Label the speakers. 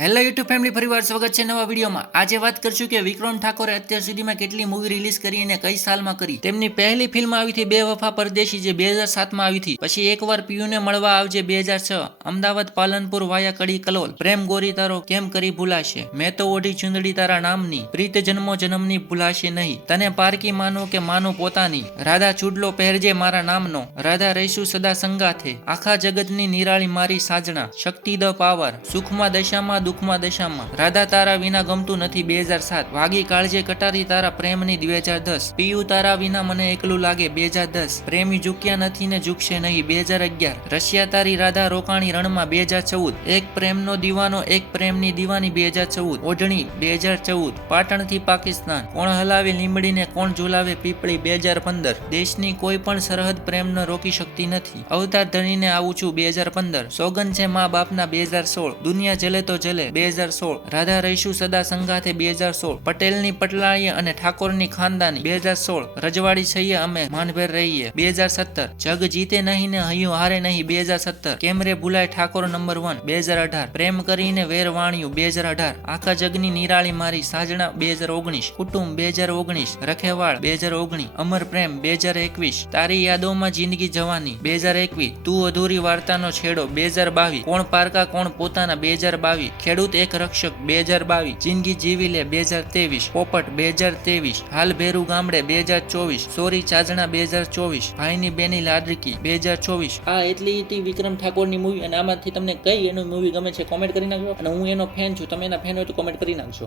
Speaker 1: Hello YouTube family, ફરીવાર સ્વાગત છે નવા વિડીયોમાં. આજે વાત કરશું કે વિક્રમ ઠાકોરે અત્યાર સુધીમાં કેટલી મૂવી રિલીઝ કરી અને કઈ સાલમાં કરી. તેમની પહેલી ફિલ્મ આવી હતી બે વફા પરદેશી, જે બે હજાર સાતમાં આવી હતી. પછી એકવાર પિયુને મળવા આવજે બે હજાર છ. અમદાવાદ, પાલનપુર વાયા કડી કલોલ. પ્રેમ ગોરી તારો કેમ કરી ભૂલાશે? મેં તો ઓઢી ચુંદડી તારા નામની. પ્રીત જન્મો જન્મની ભૂલાશે નહીં. તને પારકી માનો કે માનો પોતાની? રાધા ચૂડલો પહેરજે મારા નામનો. રાધા રહીશું સદા સંગાથે. આખા જગતની નિરાળી મારી સાજણા. શક્તિ દ પાવર. સુખમાં, દશામાં દુઃખમાં દશામાં. રાધા તારા વિના ગમતું નથી બે હજાર સાત. વાગી કાળજે કટારી તારા પ્રેમની બે હજાર દસ. પિયુ તારા વિના મને એકલું લાગે બે હજાર દસ. પ્રેમી ઝૂક્યા નથી ને ઝૂકશે નહીં. બે હજાર અગિયાર. રશિયા તારી રાધા રોકાણી રણમાં બે હજાર ચૌદ. એક પ્રેમનો દીવાનો, એક પ્રેમની દીવાની બે હજાર ચૌદ. ઓઢણી બે હજાર ચૌદ. પાટણથી પાકિસ્તાન. કોણ હલાવે લીમડીને કોણ ઝુલાવે પીપળી? બે હજાર પંદર. દેશની કોઈ પણ સરહદ પ્રેમને રોકી શકતી નથી. અવતાર ધણીને આવું છું બે હજાર પંદર. સોગન છે મા બાપના બે હજાર સોળ. દુનિયા જલે તો જલે. બે હજાર સોળ રાધા રહીશું સદા સંગાથે બે હજાર સોળ પટેલની પટલાળીએ અને ઠાકોરની ખાનદાની બે હજાર સોળ રજવાડી છઈએ અમે માનભેર રહીએ બે હજાર સત્તર જગ જીતે નહીં ને હૈયું હારે નહીં બે હજાર સત્તર કેમરે ભૂલાય ઠાકોર નંબર વન બે હજાર અઢાર પ્રેમ કરીને વેર વાણ્યું બે હજાર અઢાર આખા જગની નિરાળી મારી સાજણા બે હજાર ઓગણીસ કુટુંબ બે હજાર ઓગણીસ રખેવાળ બે હજાર ઓગણીસ અમર પ્રેમ બે હજાર એકવીસ તારી યાદોમાં જિંદગી જવાની બે હજાર એકવીસ તું અધૂરી વાર્તાનો છેડો બે હજાર બાવીસ કોણ પારકા કોણ પોતાના બે હજાર બાવીસ ખેડૂત એક રક્ષક બે હજાર બાવીસ જિંદગી જીવી લે બે હજાર ત્રેવીસ પોપટ બે હજાર ત્રેવીસ હાલ ભેરુ ગામડે બે હજાર ચોવીસ સોરી ચાજણા બે હજાર ચોવીસ ભાઈની બેની લાડકી બે હજાર ચોવીસ આ એટલી હતી વિક્રમ ઠાકોરની મૂવી અને આમાંથી તમને કઈ એનું મૂવી ગમે છે કોમેન્ટ કરી નાખજો. અને હું એનો ફેન છું, તમે એના ફેન હોય તો કોમેન્ટ કરી નાખજો.